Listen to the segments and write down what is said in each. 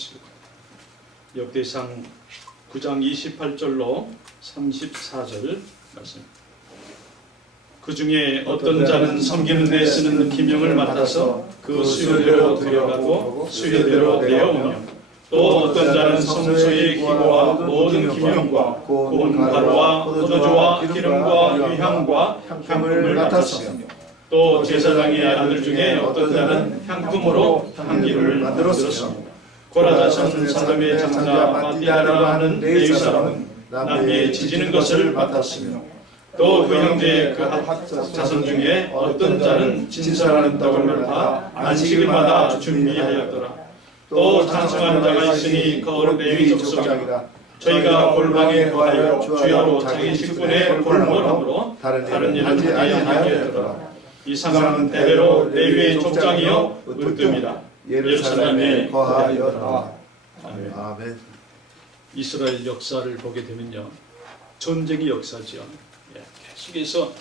보겠습니다. 역대상 9장 28절로 34절 말씀. 그 중에 어떤 자는 섬기는 데 쓰는 기명을 맡아서 그 수요대로 들여가고 수요대로 내어오며, 또 어떤 자는 성소의 기구와 모든 기명과 고운 가루와 포도주와 기름과 유향과 향품을 맡았으며, 또 제사장의 아들 중에 어떤 자는 향품으로 향기를 만들었으며, 고라자손 사람의 장자 마띠다라고 하는 레위 사람은 남비에 지지는 것을 맡았으며, 또 그 형제의 그 자손 중에 어떤 자는 진설하는 떡을 다 안식일마다 준비하였더라. 또 찬송하는 자가 있으니 거룩 레위 족속이라. 저희가 골방에 거하여 주야로 자기 직분에 골몰함으로 다른 일을 하지 아니하였더라. 이 상은 대대로 레위의 족장이요 으뜸이라. 예루살렘에 거하여라. 아멘. 이스라엘 역사를 보게 되면요, 전쟁의 역사지요. 계속해서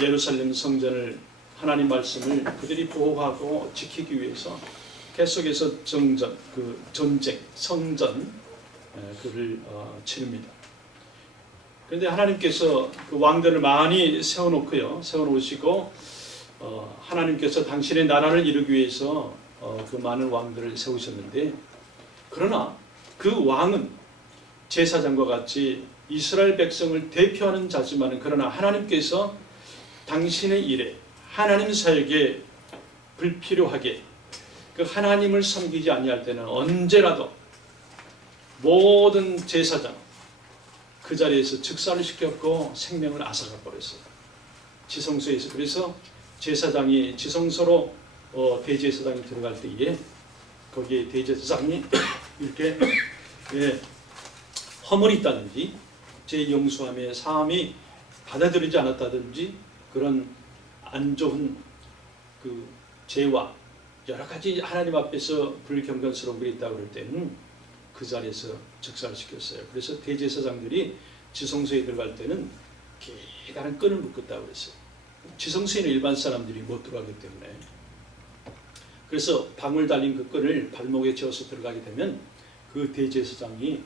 예루살렘 성전을, 하나님 말씀을 그들이 보호하고 지키기 위해서 계속해서 전쟁, 성전 그를 치릅니다. 그런데 하나님께서 그 왕들을 많이 세워놓으시고 하나님께서 당신의 나라를 이루기 위해서 그 많은 왕들을 세우셨는데, 그러나 그 왕은 제사장과 같이 이스라엘 백성을 대표하는 자지만, 그러나 하나님께서 당신의 일에, 하나님 사역에 불필요하게 그 하나님을 섬기지 아니할 때는 언제라도 모든 제사장 그 자리에서 즉사를 시켰고 생명을 앗아가 버렸어요. 지성소에서. 그래서 제사장이 지성소로 대제사장이 들어갈 때에 거기에 대제사장이 이렇게 허물이 있다든지 제0수함의 사함이 받아들이지 않았다든지 그런 안 좋은 그 죄와 여러 가지 하나님 앞에서 불경건스러운 것이 있다고 그럴 때는 그 자리에서 즉사를 시켰어요. 그래서 대제사장들이 지성소에 들어갈 때는 기다란 끈을 묶었다고 그랬어요. 지성소에는 일반 사람들이 못 들어가기 때문에. 그래서 방울 달린 그 끈을 발목에 채워서 들어가게 되면 그 대제사장이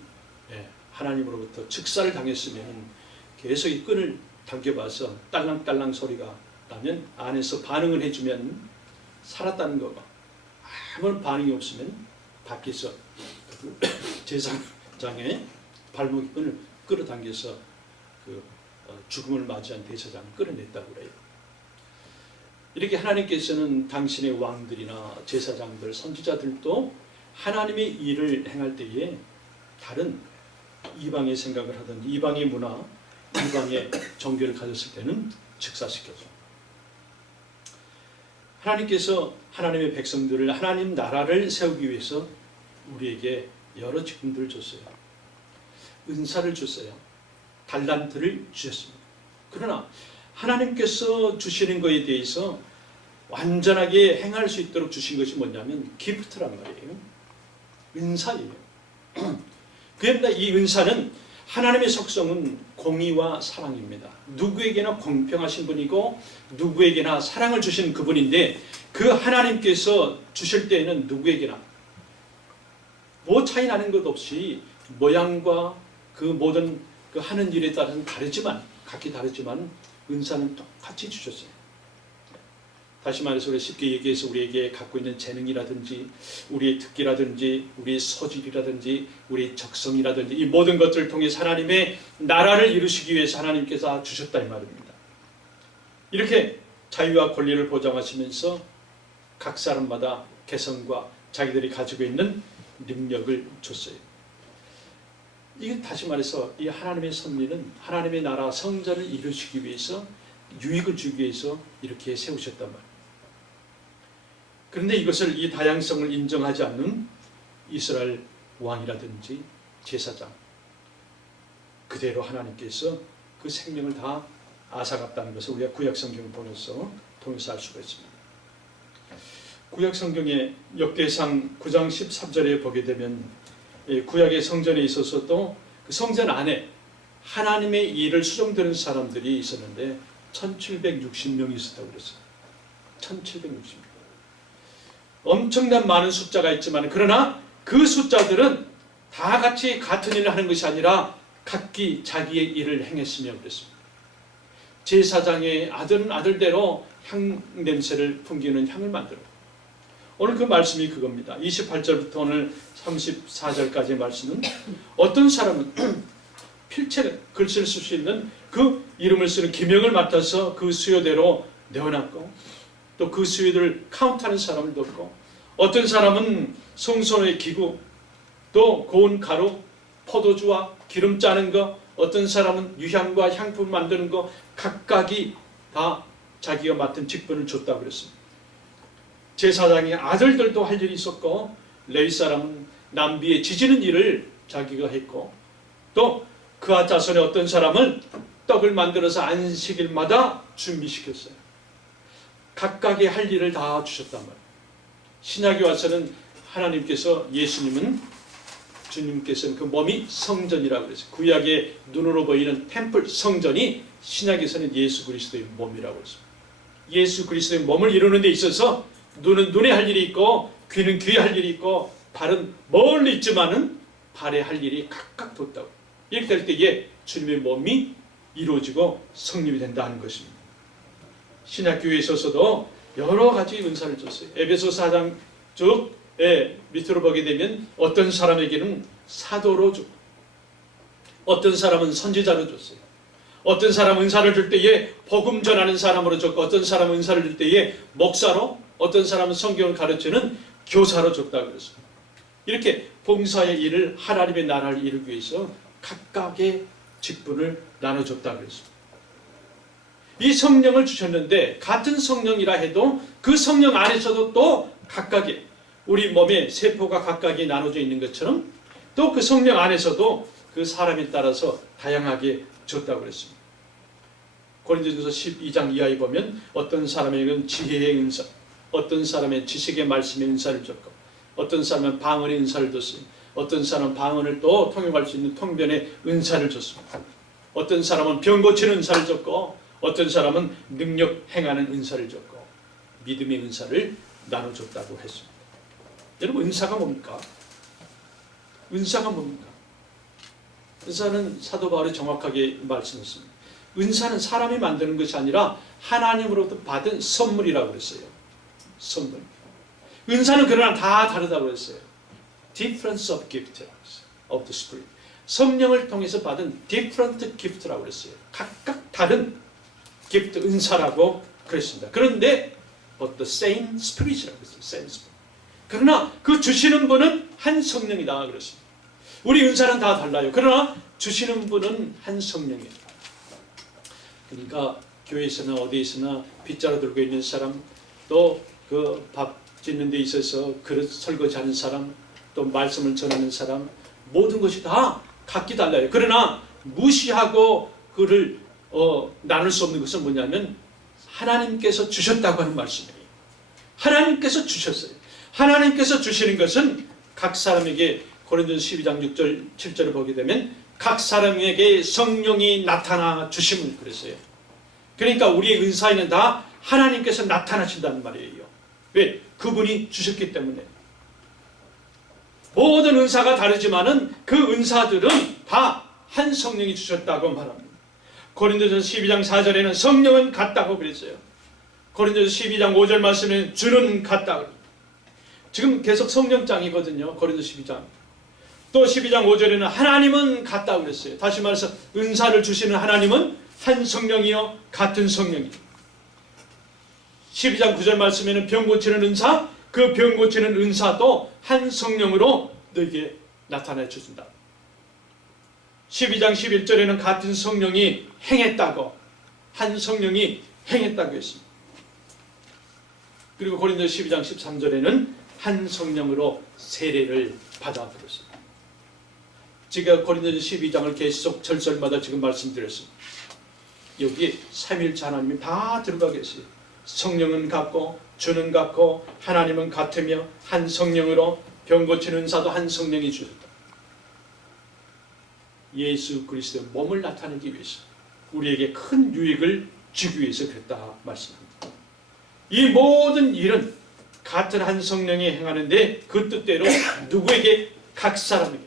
하나님으로부터 즉사를 당했으면 계속 이 끈을 당겨봐서 딸랑딸랑 소리가 나면 안에서 반응을 해주면 살았다는 거고, 아무런 반응이 없으면 밖에서 그 제사장의 발목의 끈을 끌어당겨서 그 죽음을 맞이한 대제사장을 끌어냈다고 그래요. 이렇게 하나님께서는 당신의 왕들이나 제사장들, 선지자들도 하나님의 일을 행할 때에 다른 이방의 생각을 하든지 이방의 문화, 이방의 종교를 가졌을 때는 즉사시켜줘. 하나님께서 하나님의 백성들을, 하나님 나라를 세우기 위해서 우리에게 여러 직분들을 줬어요. 은사를 줬어요. 달란트를 주셨습니다. 그러나 하나님께서 주시는 것에 대해서 완전하게 행할 수 있도록 주신 것이 뭐냐면 기프트란 말이에요. 은사예요. 그런데 이 은사는, 하나님의 속성은 공의와 사랑입니다. 누구에게나 공평하신 분이고 누구에게나 사랑을 주신 그분인데, 그 하나님께서 주실 때에는 누구에게나 뭐 차이 나는 것 없이 모양과 그 모든 그 하는 일에 따라서는 각기 다르지만 은사는 똑같이 주셨어요. 다시 말해서 쉽게 얘기해서 우리에게 갖고 있는 재능이라든지 우리의 특기라든지 우리의 소질이라든지 우리의 적성이라든지 이 모든 것들을 통해 하나님의 나라를 이루시기 위해서 하나님께서 주셨다 이 말입니다. 이렇게 자유와 권리를 보장하시면서 각 사람마다 개성과 자기들이 가지고 있는 능력을 줬어요. 이게 다시 말해서 이 하나님의 섭리는 하나님의 나라 성전을 이루시기 위해서, 유익을 주기 위해서 이렇게 세우셨단 말이에요. 그런데 이것을, 이 다양성을 인정하지 않는 이스라엘 왕이라든지 제사장, 그대로 하나님께서 그 생명을 다 앗아갔다는 것을 우리가 구약성경을 통해서 알 수가 있습니다. 구약성경의 역대상 9장 13절에 보게 되면 구약의 성전에 있어서도 그 성전 안에 하나님의 일을 수종드는 사람들이 있었는데 1760명이 있었다고 그랬어요. 1760명. 엄청난 많은 숫자가 있지만, 그러나 그 숫자들은 다 같이 같은 일을 하는 것이 아니라 각기 자기의 일을 행했으며 그랬습니다. 제사장의 아들은 아들대로 향 냄새를 풍기는 향을 만들어. 오늘 그 말씀이 그겁니다. 28절부터 오늘 34절까지의 말씀은 어떤 사람은 필체 글씨를 쓸 수 있는 그 이름을 쓰는 기명을 맡아서 그 수요대로 내어놨고, 또 그 수요들을 카운트하는 사람을 뒀고, 어떤 사람은 성소의 기구, 또 고운 가루, 포도주와 기름 짜는 거, 어떤 사람은 유향과 향품 만드는 거, 각각이 다 자기가 맡은 직분을 줬다고 그랬습니다. 제사장의 아들들도 할 일이 있었고, 레위 사람은 남비에 지지는 일을 자기가 했고, 또 그와 자손의 어떤 사람은 떡을 만들어서 안식일마다 준비시켰어요. 각각의 할 일을 다 주셨단 말이에요. 신약에 와서는 하나님께서, 주님께서는 그 몸이 성전이라고 그랬어요. 구약의 눈으로 보이는 템플 성전이 신약에서는 예수 그리스도의 몸이라고 했어요. 예수 그리스도의 몸을 이루는 데 있어서 눈은 눈에 할 일이 있고, 귀는 귀에 할 일이 있고, 발은 멀리 있지만은 발에 할 일이 각각 뒀다고. 이렇게 될 때에 주님의 몸이 이루어지고 성립이 된다는 것입니다. 신약교회에 있어서도 여러 가지 은사를 줬어요. 에베소 4장 쭉 밑으로 보게 되면 어떤 사람에게는 사도로 주고, 어떤 사람은 선지자로 줬어요. 어떤 사람은 은사를 줄 때에 복음 전하는 사람으로 줬고, 어떤 사람은 은사를 줄 때에 목사로, 어떤 사람은 성경을 가르치는 교사로 줬다고 그랬어요. 이렇게 봉사의 일을, 하나님의 나라를 이루기 위해서 각각의 직분을 나눠줬다고 그랬어요. 이 성령을 주셨는데, 같은 성령이라 해도 그 성령 안에서도 또 각각의, 우리 몸의 세포가 각각이 나눠져 있는 것처럼 또 그 성령 안에서도 그 사람에 따라서 다양하게 줬다고 그랬습니다. 고린도전서 12장 이하에 보면 어떤 사람에게는 지혜의 은사, 어떤 사람의 지식의 말씀의 은사를 줬고, 어떤 사람은 방언의 은사를 줬습니다. 어떤 사람은 방언을 또 통역할 수 있는 통변의 은사를 줬습니다. 어떤 사람은 병 고치는 은사를 줬고, 어떤 사람은 능력 행하는 은사를 줬고, 믿음의 은사를 나눠줬다고 했습니다. 여러분, 은사가 뭡니까? 은사가 뭡니까? 은사는 사도 바울이 정확하게 말씀했습니다. 은사는 사람이 만드는 것이 아니라 하나님으로부터 받은 선물이라고 그랬어요. 선물. 은사는 그러나 다 다르다고 했어요. Difference of gift라고 했어요. Of the Spirit. 성령을 통해서 받은 different gift라고 그랬어요. 각각 다른 gift, 은사라고 그랬습니다. 그런데 but the same Spirit이라고 했어요. Same Spirit. 그러나 그 주시는 분은 한 성령이다 그랬습니다. 우리 은사는 다 달라요. 그러나 주시는 분은 한 성령이에요. 그러니까 교회에서나 어디에서나 빗자루 들고 있는 사람, 또 그 밥 짓는 데 있어서 그릇 설거지하는 사람, 또 말씀을 전하는 사람, 모든 것이 다 각기 달라요. 그러나 무시하고 그를 나눌 수 없는 것은 뭐냐면 하나님께서 주셨다고 하는 말씀이에요. 하나님께서 주셨어요. 하나님께서 주시는 것은 각 사람에게, 고린도서 12장 6절 7절을 보게 되면 각 사람에게 성령이 나타나 주심을 그랬어요. 그러니까 우리의 은사에는 다 하나님께서 나타나신다는 말이에요. 왜? 그분이 주셨기 때문에. 모든 은사가 다르지만은 그 은사들은 다 한 성령이 주셨다고 말합니다. 고린도전서 12장 4절에는 성령은 같다고 그랬어요. 고린도전서 12장 5절 말씀에는 주는 같다고. 지금 계속 성령장이거든요. 고린도서 12장. 또 12장 5절에는 하나님은 같다고 그랬어요. 다시 말해서 은사를 주시는 하나님은 한 성령이요 같은 성령이요. 12장 9절 말씀에는 병 고치는 은사, 그 병 고치는 은사도 한 성령으로 너에게 나타내 주신다. 12장 11절에는 같은 성령이 행했다고, 한 성령이 행했다고 했습니다. 그리고 고린도서 12장 13절에는 한 성령으로 세례를 받아들였습니다. 제가 고린도서 12장을 계속 절절마다 지금 말씀드렸습니다. 여기에 삼위일체 하나님이 다 들어가 계세요. 성령은 같고 주는 같고 하나님은 같으며 한 성령으로 병 고치는 은사도 한 성령이 주셨다. 예수 그리스도의 몸을 나타내기 위해서, 우리에게 큰 유익을 주기 위해서 그랬다 말씀합니다. 이 모든 일은 같은 한 성령이 행하는데 그 뜻대로 누구에게? 각 사람에게.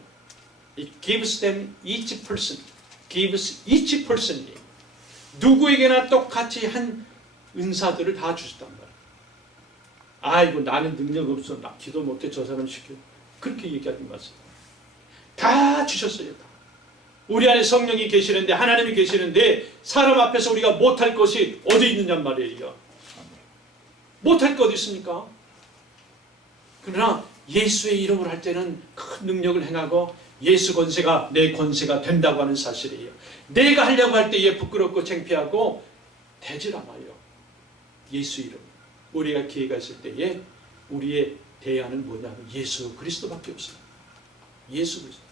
It gives them each person. gives each person. 누구에게나 똑같이 한 은사들을 다 주셨단 말이에요. 아이고 나는 능력 없어. 나 기도 못해. 저 사람 시켜. 그렇게 얘기하지 마세요. 다 주셨어요. 다. 우리 안에 성령이 계시는데, 하나님이 계시는데 사람 앞에서 우리가 못할 것이 어디 있느냐 말이에요. 못할 것 어디 있습니까? 그러나 예수의 이름을 할 때는 큰 능력을 행하고 예수 권세가 내 권세가 된다고 하는 사실이에요. 내가 하려고 할 때에 부끄럽고 창피하고 되질 않아요. 예수 이름. 우리가 기회가 있을 때에 우리의 대안은 뭐냐면 예수 그리스도밖에 없어요. 예수 그리스도.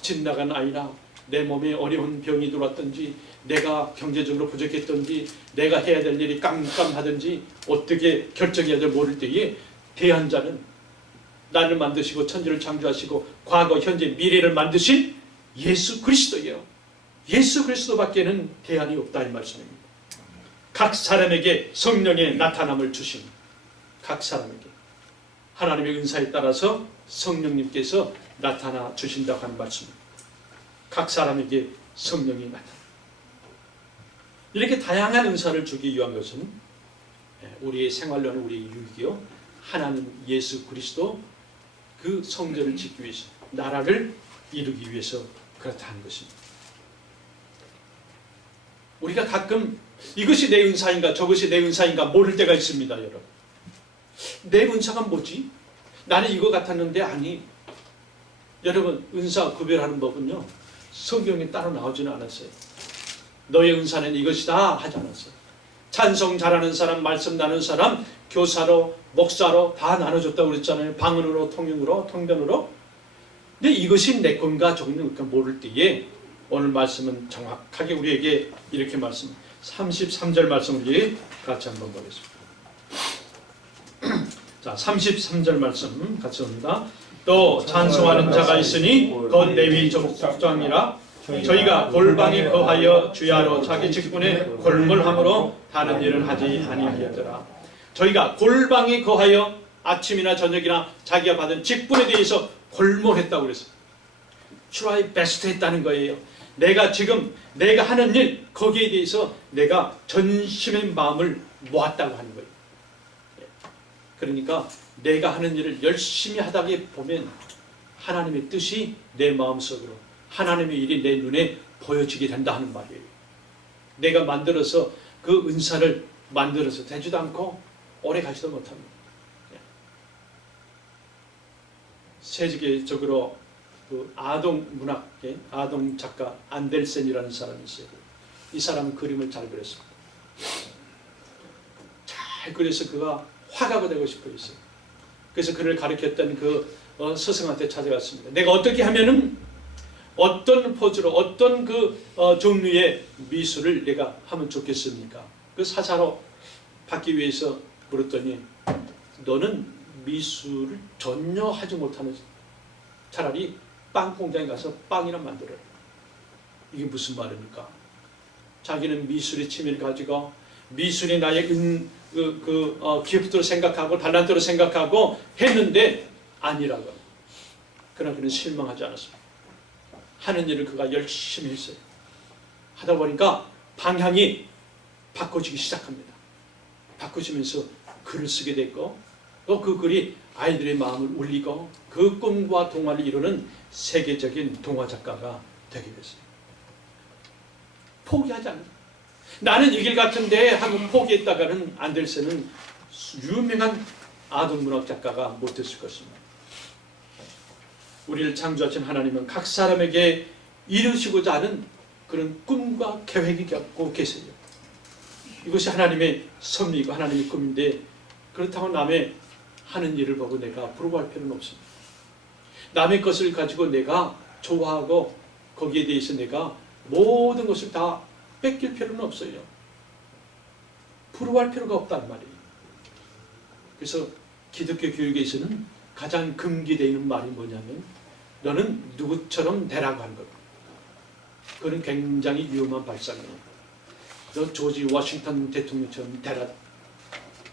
집 나간 아이나 내 몸에 어려운 병이 들어왔든지 내가 경제적으로 부족했든지 내가 해야 될 일이 깜깜하든지 어떻게 결정해야 될 모를 때에 대안자는 나를 만드시고 천지를 창조하시고 과거, 현재, 미래를 만드신 예수 그리스도예요. 예수 그리스도밖에는 대안이 없다 이 말씀입니다. 각 사람에게 성령의 나타남을 주신 각 사람에게 하나님의 은사에 따라서 성령님께서 나타나 주신다고 하는 말씀입니다. 각 사람에게 성령이 나타나. 이렇게 다양한 은사를 주기 위한 것은 우리의 생활로는 우리의 유익이요. 하나님 예수 그리스도 그 성전을 짓기 위해서 나라를 이루기 위해서 그렇다는 것입니다. 우리가 가끔 이것이 내 은사인가 저것이 내 은사인가 모를 때가 있습니다. 여러분. 내 은사가 뭐지? 나는 이거 같았는데 아니. 여러분 은사 구별하는 법은요. 성경에 따로 나오지는 않았어요. 너의 은사는 이것이다 하지 않았어요. 찬송 잘하는 사람, 말씀 나누는 사람, 교사로, 목사로 다 나눠줬다고 그랬잖아요. 방언으로, 통역으로, 통변으로. 근데 이것이 내 건가 저건가 모를 때에 오늘 말씀은 정확하게 우리에게 이렇게 말씀 33절 말씀 우리 같이 한번 보겠습니다. 자, 33절 말씀 같이 봅니다. 또 찬송하는 자가 있으니 곧 레위 족장이라 저희가 골방에 거하여 주야로 자기 직분에 골몰함으로 다른 일을 하지 아니하였더라. 저희가 골방에 거하여 아침이나 저녁이나 자기가 받은 직분에 대해서 골몰했다고 그랬어요. try best 했다는 거예요. 내가 지금 내가 하는 일 거기에 대해서 내가 전심의 마음을 모았다고 하는 거예요. 그러니까 내가 하는 일을 열심히 하다 보면 하나님의 뜻이 내 마음속으로 하나님의 일이 내 눈에 보여지게 된다 하는 말이에요. 내가 만들어서 그 은사를 만들어서 되지도 않고 오래 가지도 못합니다. 세계적으로 그 아동 문학계, 아동 작가 안델센이라는 사람이 있어요. 이 사람은 그림을 잘 그렸습니다. 잘 그려서 그가 화가가 되고 싶어 했어요. 그래서 그를 가르쳤던 그 스승한테 찾아갔습니다. 내가 어떻게 하면은 어떤 포즈로 어떤 그 종류의 미술을 내가 하면 좋겠습니까? 그 사사로 받기 위해서 물었더니 너는 미술을 전혀 하지 못하는 차라리 빵 공장에 가서 빵이나 만들어라. 이게 무슨 말입니까? 자기는 미술의 취미를 가지고 미술이 나의 기프트로 생각하고 달란트로 생각하고 했는데 아니라고. 그러나 그는 실망하지 않았습니다. 하는 일을 그가 열심히 했어요. 하다 보니까 방향이 바꿔지기 시작합니다. 바꿔지면서 글을 쓰게 됐고 또 그 글이 아이들의 마음을 울리고 그 꿈과 동화를 이루는 세계적인 동화 작가가 되게 됐어요. 포기하지 않아요. 나는 이 길 같은데 하고 포기했다가는 안델센은 유명한 아동문학 작가가 못됐을 것입니다. 우리를 창조하신 하나님은 각 사람에게 이루시고자 하는 그런 꿈과 계획이 갖고 계세요. 이것이 하나님의 섭리이고 하나님의 꿈인데 그렇다고 남의 하는 일을 보고 내가 부러워할 필요는 없습니다. 남의 것을 가지고 내가 좋아하고 거기에 대해서 내가 모든 것을 다 뺏길 필요는 없어요. 부러워할 필요가 없단 말이에요. 그래서 기독교 교육에서는 가장 금기되어 있는 말이 뭐냐면 너는 누구처럼 되라고 하는 겁니다. 그건 굉장히 위험한 발상이에요. 너 조지 워싱턴 대통령처럼 되라.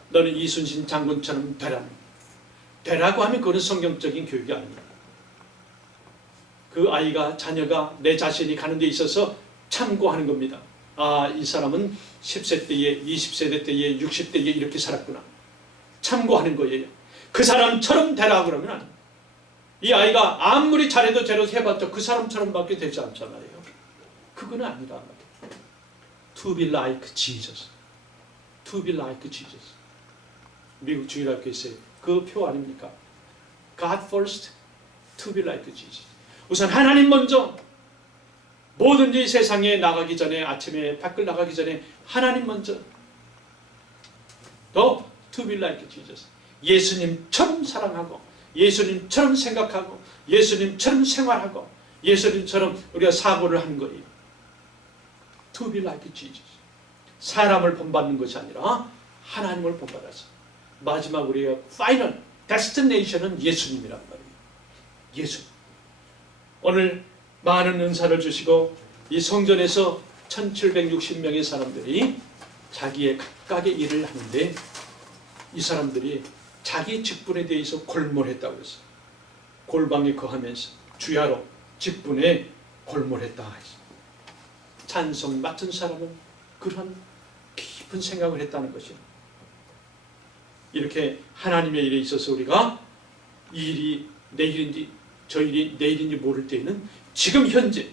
너는 이순신 장군처럼 되라는. 되라고 하면 그건 성경적인 교육이 아닙니다. 그 아이가, 자녀가 내 자신이 가는 데 있어서 참고하는 겁니다. 아, 이 사람은 10세 때에, 20세 때에, 60대에 이렇게 살았구나. 참고하는 거예요. 그 사람처럼 되라 그러면 안 돼요. 이 아이가 아무리 잘해도 저래도 해봤자 그 사람처럼밖에 되지 않잖아요. 그건 아니라 To be like Jesus. To be like Jesus. 미국 주일학교에서 그 표 아닙니까? God first, to be like Jesus. 우선 하나님 먼저. 뭐든지 세상에 나가기 전에, 아침에 밖을 나가기 전에 하나님 먼저. 더 to be like Jesus. 예수님처럼 사랑하고, 예수님처럼 생각하고, 예수님처럼 생활하고, 예수님처럼 우리가 사고를 하는 거예요. To be like Jesus. 사람을 본받는 것이 아니라 하나님을 본받아서 마지막 우리가 파이널 데스티네이션은 예수님이란 말이에요. 예수. 오늘 많은 은사를 주시고 이 성전에서 1760명의 사람들이 자기의 각각의 일을 하는데 이 사람들이 자기 직분에 대해서 골몰했다고 했어요. 골방에 거하면서 주야로 직분에 골몰했다 했어요. 찬송 맡은 사람은 그런 깊은 생각을 했다는 것이에요. 이렇게 하나님의 일에 있어서 우리가 이 일이 내일인지 저 일이 내일인지 모를 때에는 지금 현재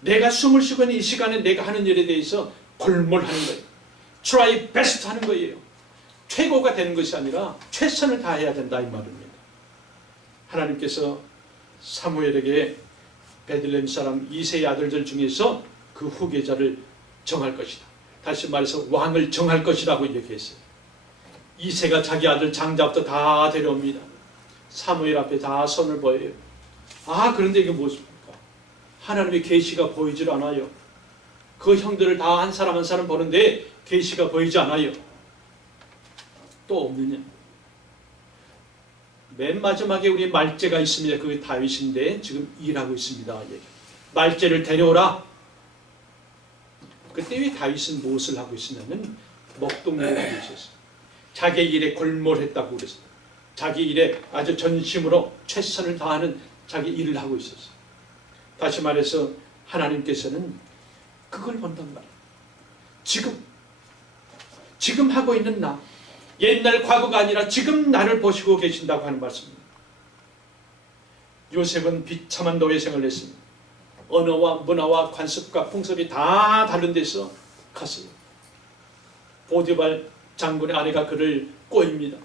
내가 숨을 쉬고 있는 이 시간에 내가 하는 일에 대해서 골몰하는 거예요. try best 하는 거예요. 최고가 되는 것이 아니라 최선을 다해야 된다 이 말입니다. 하나님께서 사무엘에게 베들레헴 사람 이새의 아들들 중에서 그 후계자를 정할 것이다. 다시 말해서 왕을 정할 것이라고 얘기했어요. 이새가 자기 아들 장자부터 다 데려옵니다. 사무엘 앞에 다 손을 보여요. 아, 그런데 이게 무엇입니까? 하나님의 계시가 보이질 않아요. 그 형들을 다 한 사람 한 사람 보는데 계시가 보이지 않아요. 또 없느냐? 맨 마지막에 우리 말제가 있습니다. 그게 다윗인데 지금 일하고 있습니다. 말제를 데려오라. 그때 왜 다윗은 무엇을 하고 있었냐면 먹동무를 하고 있었어요. 자기 일에 골몰했다고 그랬어요. 자기 일에 아주 전심으로 최선을 다하는 자기 일을 하고 있었어요. 다시 말해서 하나님께서는 그걸 본단 말이에요. 지금 하고 있는 나, 옛날 과거가 아니라 지금 나를 보시고 계신다고 하는 말씀입니다. 요셉은 비참한 노예생을 했습니다. 언어와 문화와 관습과 풍습이 다 다른 데서 갔어요. 보디발 장군의 아내가 그를 꼬입니다.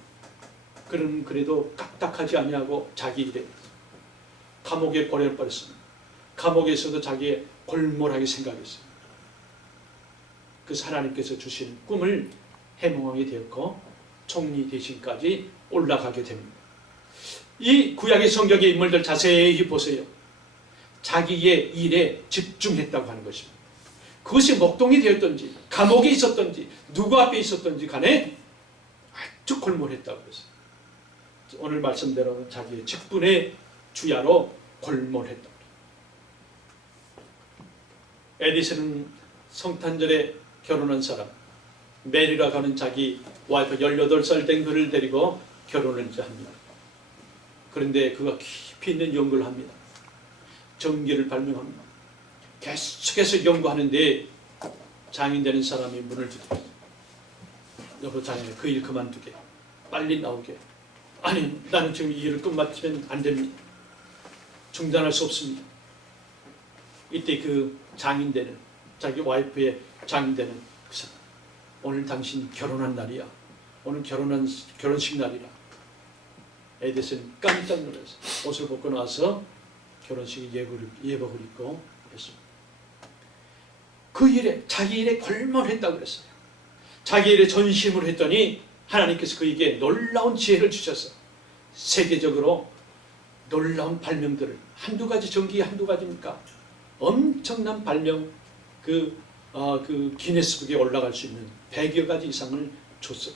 그는 그래도 까딱하지 아니하고 자기 일에 감옥에 보내버렸습니다. 감옥에서도 자기의 골몰하게 생각했어요. 그 하나님께서 주신 꿈을 해몽하게 되었고 총리 대신까지 올라가게 됩니다. 이 구약의 성경의 인물들 자세히 보세요. 자기의 일에 집중했다고 하는 것입니다. 그것이 목동이 되었던지 감옥에 있었던지 누구 앞에 있었던지 간에 아주 골몰했다고 그랬어요. 오늘 말씀대로 자기의 직분의 주야로 골몰했다. 에디슨은 성탄절에 결혼한 사람, 메리라고 하는 자기 와이프 18살 된 그를 데리고 결혼을 합니다. 그런데 그가 깊이 있는 연구를 합니다. 전기를 발명합니다. 계속해서 연구하는데 장인 되는 사람이 문을 두드려요. 여보 장인, 그 일 그만두게. 빨리 나오게. 아니, 나는 지금 이 일을 끝마치면 안 됩니다. 중단할 수 없습니다. 이때 그 장인 되는, 자기 와이프의 장인 되는 그 사람, 오늘 당신 결혼한 날이야. 오늘 결혼식 날이라. 에디슨이 깜짝 놀라서 옷을 벗고 나와서 결혼식 예복을 입고 했습니다. 그 일에, 자기 일에 골몰했다고 그랬어요. 자기 일에 전심으로 했더니 하나님께서 그에게 놀라운 지혜를 주셔서 세계적으로 놀라운 발명들을, 한두 가지 전기 한두 가지입니까? 엄청난 발명, 그 기네스북에 올라갈 수 있는 100여 가지 이상을 줬어요.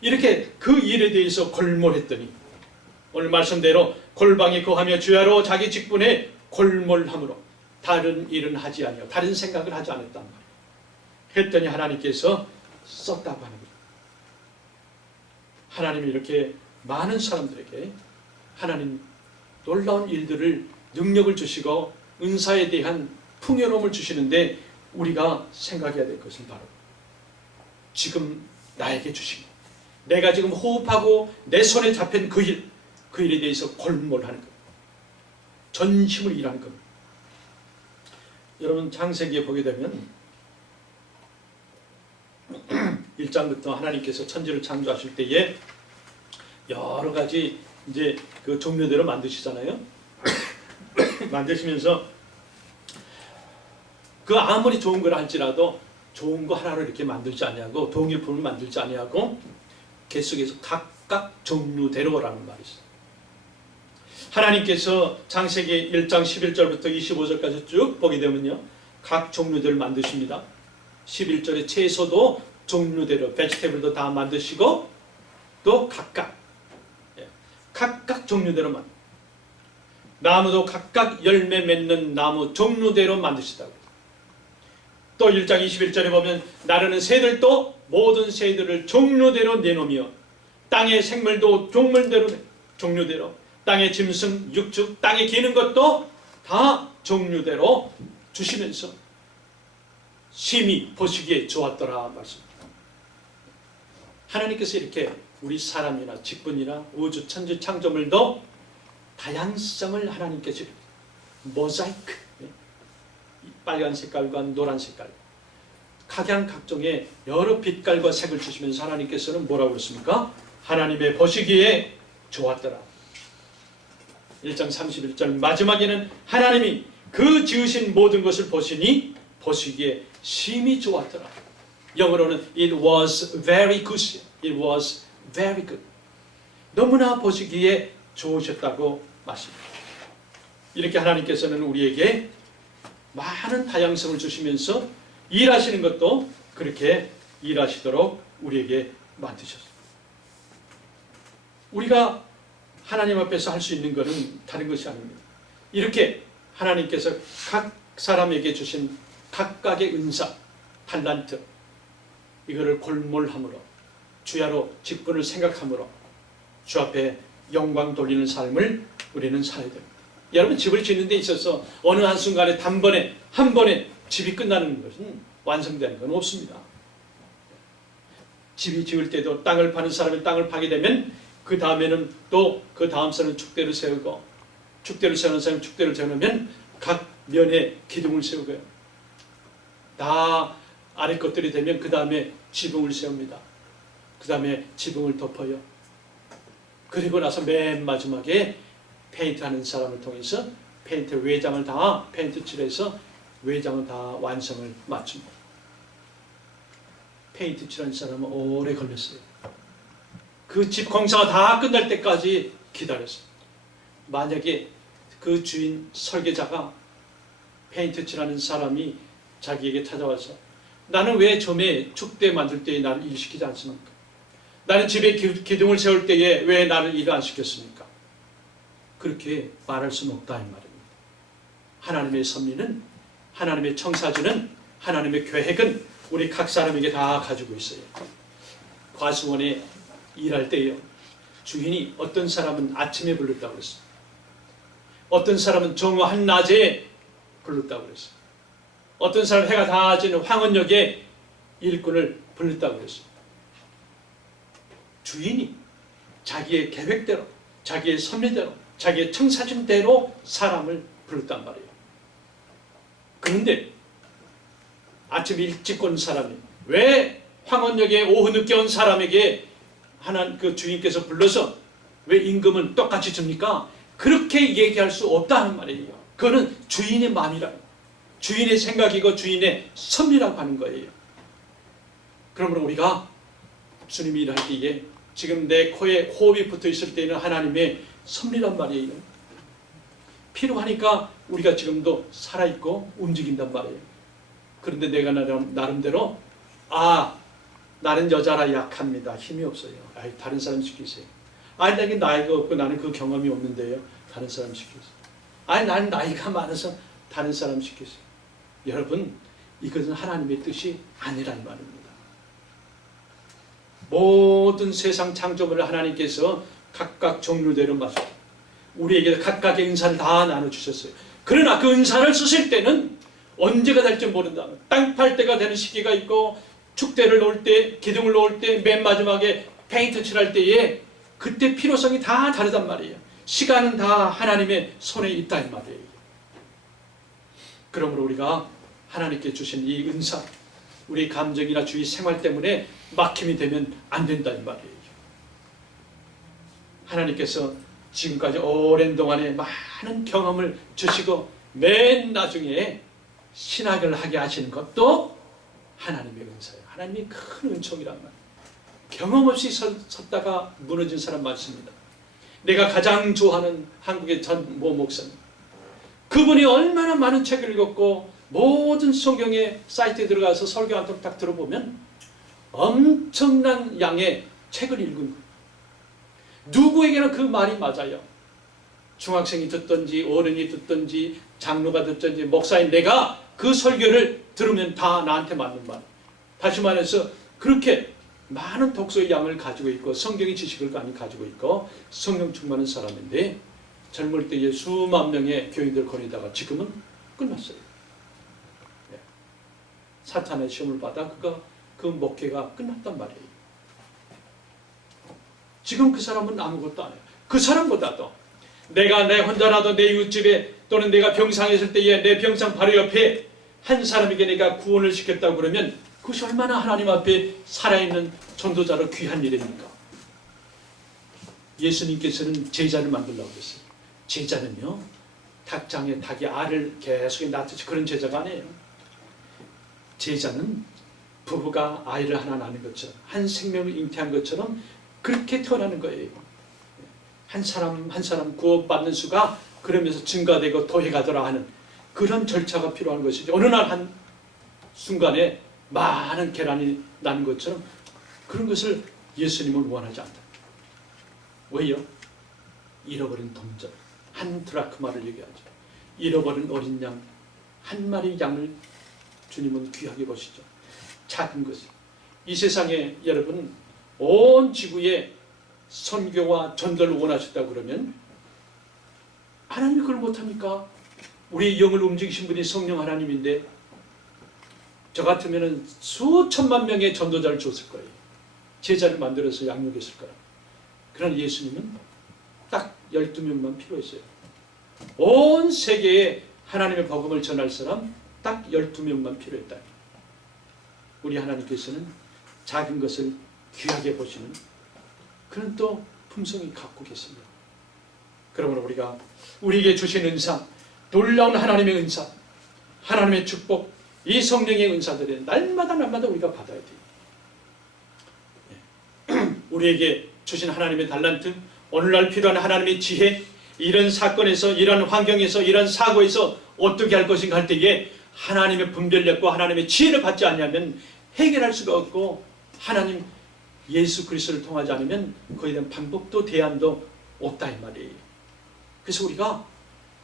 이렇게 그 일에 대해서 골몰했더니 오늘 말씀대로 골방에 거하며 주야로 자기 직분에 골몰함으로 다른 일은 하지 아니하고 다른 생각을 하지 않았단 말이에요. 했더니 하나님께서 썼다고 하는 거예요. 하나님이 이렇게 많은 사람들에게 하나님 놀라운 일들을 능력을 주시고 은사에 대한 풍요로움을 주시는데 우리가 생각해야 될 것은 바로 지금 나에게 주신 것, 내가 지금 호흡하고 내 손에 잡힌 그 일에 대해서 골몰하는 것, 전심을 일하는 것. 여러분 창세기에 보게 되면 1장부터 하나님께서 천지를 창조하실 때에 여러 가지 이제 그 종류대로 만드시잖아요. 만드시면서 그 아무리 좋은 걸 할지라도 좋은 거 하나로 이렇게 만들지 아니하고 동일품을 만들지 아니하고 계속해서 각각 종류대로라는 말이 있어요. 하나님께서 창세기 1장 11절부터 25절까지 쭉 보게 되면요, 각 종류대로 만드십니다. 11절에 채소도 종류대로 베지테블도 다 만드시고 또 각각 종류대로만, 나무도 각각 열매 맺는 나무 종류대로 만드시다고. 또 1장 21절에 보면 나르는 새들도 모든 새들을 종류대로 내놓으며 땅의 생물도 종류대로, 땅의 짐승, 육축, 땅에 기는 것도 다 종류대로 주시면서 심히 보시기에 좋았더라 말씀입니다. 하나님께서 이렇게 우리 사람이나 직분이나 우주 천지 창조물도 다양성을 하나님께서 모자이크, 빨간 색깔과 노란 색깔, 각양각종의 여러 빛깔과 색을 주시면서 하나님께서는 뭐라고 그랬습니까? 하나님의 보시기에 좋았더라. 1장 31절 마지막에는 하나님이 그 지으신 모든 것을 보시니 보시기에 심히 좋았더라. 영어로는 it was very good. It was very good. 너무나 보시기에 좋으셨다고 말씀합니다. 이렇게 하나님께서는 우리에게 많은 다양성을 주시면서 일하시는 것도 그렇게 일하시도록 우리에게 만드셨습니다. 우리가 하나님 앞에서 할 수 있는 것은 다른 것이 아닙니다. 이렇게 하나님께서 각 사람에게 주신 각각의 은사, 탈란트, 이거를 골몰함으로 주야로 직분을 생각함으로 주 앞에 영광 돌리는 삶을 우리는 살아야 됩니다. 여러분, 집을 짓는 데 있어서 어느 한순간에 한 번에 집이 끝나는 것은 완성되는 건 없습니다. 집이 지을 때도 땅을 파는 사람이 땅을 파게 되면 그 다음에는 또 그 다음 사람은 축대를 세우고, 축대를 세우는 사람은 축대를 세우면 각 면에 기둥을 세우고요. 다 아래 것들이 되면 그 다음에 지붕을 세웁니다. 그 다음에 지붕을 덮어요. 그리고 나서 맨 마지막에 페인트하는 사람을 통해서 페인트 외장을 다 페인트 칠해서 외장을 다 완성을 맞춥니다. 페인트 칠하는 사람은 오래 걸렸어요. 그 집 공사가 다 끝날 때까지 기다렸어요. 만약에 그 주인 설계자가 페인트 칠하는 사람이 자기에게 찾아와서 나는 왜 점에 축대 만들 때에 나를 일시키지 않습니까? 나는 집에 기둥을 세울 때에 왜 나를 일을 안 시켰습니까? 그렇게 말할 수는 없다 이 말입니다. 하나님의 섭리는, 하나님의 청사진은, 하나님의 계획은 우리 각 사람에게 다 가지고 있어요. 과수원에 일할 때요, 주인이 어떤 사람은 아침에 불렀다고 그랬어요. 어떤 사람은 정오 한낮에 불렀다고 그랬어요. 어떤 사람은 해가 다 지는 황혼역에 일꾼을 불렀다고 그랬어요. 주인이 자기의 계획대로, 자기의 섭리대로, 자기의 청사진대로 사람을 불렀단 말이에요. 그런데 아침 일찍 온 사람이 왜 황혼역에 오후 늦게 온 사람에게 그 주인께서 불러서 왜 임금은 똑같이 줍니까? 그렇게 얘기할 수 없다는 말이에요. 그거는 주인의 마음이라고, 주인의 생각이고 주인의 섭리라고 하는 거예요. 그러므로 우리가 주님이 일할 때에 지금 내 코에 호흡이 붙어 있을 때는 하나님의 섭리란 말이에요. 필요하니까 우리가 지금도 살아있고 움직인단 말이에요. 그런데 내가 나름대로 나는 여자라 약합니다. 힘이 없어요. 다른 사람 시키세요. 나에게 나이가 없고 나는 그 경험이 없는데요. 다른 사람 시키세요. 나는 나이가 많아서 다른 사람 시키세요. 여러분, 이것은 하나님의 뜻이 아니란 말입니다. 모든 세상 창조물을 하나님께서 각각 종류대로 맞춰 우리에게 각각의 은사를 다 나눠주셨어요. 그러나 그 은사를 쓰실 때는 언제가 될지 모른다. 땅 팔 때가 되는 시기가 있고, 축대를 놓을 때, 기둥을 놓을 때, 맨 마지막에 페인트 칠할 때에 그때 필요성이 다 다르단 말이에요. 시간은 다 하나님의 손에 있다 이 말이에요. 그러므로 우리가 하나님께 주신 이 은사, 우리 감정이나 주위 생활 때문에 막힘이 되면 안 된다 이 말이에요. 하나님께서 지금까지 오랜 동안에 많은 경험을 주시고 맨 나중에 신학을 하게 하시는 것도 하나님의 은사예요. 하나님이 큰 은총이란 말이에요. 경험 없이 섰다가 무너진 사람 많습니다. 내가 가장 좋아하는 한국의 전 모 목사님, 그분이 얼마나 많은 책을 읽었고 모든 성경의 사이트에 들어가서 설교 한 통 딱 들어보면 엄청난 양의 책을 읽은 거예요. 누구에게나 그 말이 맞아요. 중학생이 듣든지 어른이 듣든지 장로가 듣든지 목사인 내가 그 설교를 들으면 다 나한테 맞는 말. 다시 말해서 그렇게 많은 독서의 양을 가지고 있고 성경의 지식을 많이 가지고 있고 성령 충만한 사람인데 젊을 때에 수만 명의 교인들 거리다가 지금은 끝났어요. 네. 사탄의 시험을 받아 그 목회가 끝났단 말이에요. 지금 그 사람은 아무것도 안 해요. 그 사람보다도 내가 내 혼자라도 내 이웃집에 또는 내가 병상에 있을 때에 내 병상 바로 옆에 한 사람에게 내가 구원을 시켰다고 그러면 그것이 얼마나 하나님 앞에 살아있는 전도자로 귀한 일입니까? 예수님께서는 제자를 만들려고 했어요. 제자는요, 닭장에 닭이 알을 계속 낳듯이 그런 제자가 아니에요. 제자는 부부가 아이를 하나 낳는 것처럼 한 생명을 잉태한 것처럼 그렇게 태어나는 거예요. 한 사람 한 사람 구원받는 수가 그러면서 증가되고 더해가더라 하는 그런 절차가 필요한 것이죠. 어느 날 한 순간에 많은 계란이 나는 것처럼 그런 것을 예수님은 원하지 않다. 왜요? 잃어버린 동전 한 드라크마를 얘기하죠. 잃어버린 어린 양 한 마리 양을 주님은 귀하게 보시죠. 작은 것. 이 세상에 여러분 온 지구에 선교와 전도를 원하셨다고 그러면 하나님이 그걸 못합니까? 우리의 영을 움직이신 분이 성령 하나님인데 저 같으면 수천만 명의 전도자를 줬을 거예요. 제자를 만들어서 양육했을 거예요. 그러나 예수님은 딱 12명만 필요했어요. 온 세계에 하나님의 복음을 전할 사람 딱 12명만 필요했다. 우리 하나님께서는 작은 것을 귀하게 보시는 그런 또 품성이 갖고 계십니다. 그러므로 우리가 우리에게 주신 은사, 놀라운 하나님의 은사, 하나님의 축복, 이 성령의 은사들을 날마다 우리가 받아야 돼요. 우리에게 주신 하나님의 달란트, 오늘날 필요한 하나님의 지혜, 이런 사건에서, 이런 환경에서, 이런 사고에서 어떻게 할 것인가 할 때에 하나님의 분별력과 하나님의 지혜를 받지 않으면 해결할 수가 없고 하나님 예수 그리스도를 통하지 않으면 그에 대한 방법도 대안도 없다 이 말이에요. 그래서 우리가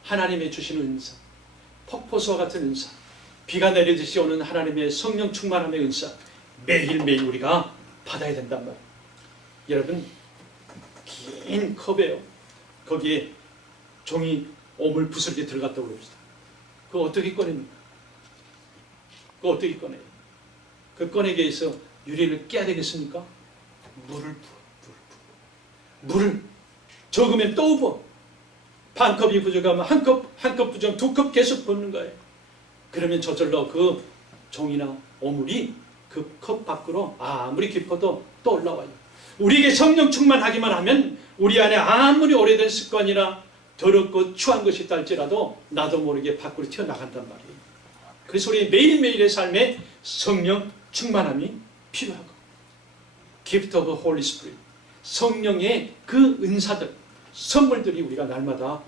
하나님의 주시는 은사, 폭포수와 같은 은사, 비가 내리듯이 오는 하나님의 성령 충만함의 은사 매일매일 우리가 받아야 된단 말이에요. 여러분 긴 컵에요. 거기에 종이 오물 부스러기 들어갔다고 그럽시다. 그거 어떻게 꺼냅니까? 그거 어떻게 꺼내요? 그 꺼내기 위해서 유리를 깨야 되겠습니까? 물을 적으면 또 부어. 반 컵이 부족하면 한 컵 부족, 2컵 계속 붓는 거예요. 그러면 저절로 그 종이나 오물이 그 컵 밖으로 아무리 깊어도 또 올라와요. 우리에게 성령 충만하기만 하면 우리 안에 아무리 오래된 습관이나 더럽고 추한 것이 있다 할지라도 나도 모르게 밖으로 튀어나간단 말이에요. 그래서 우리 매일매일의 삶에 성령 충만함이 필요하고 Gift of the Holy Spirit, 성령의 그 은사들, 선물들이 우리가 날마다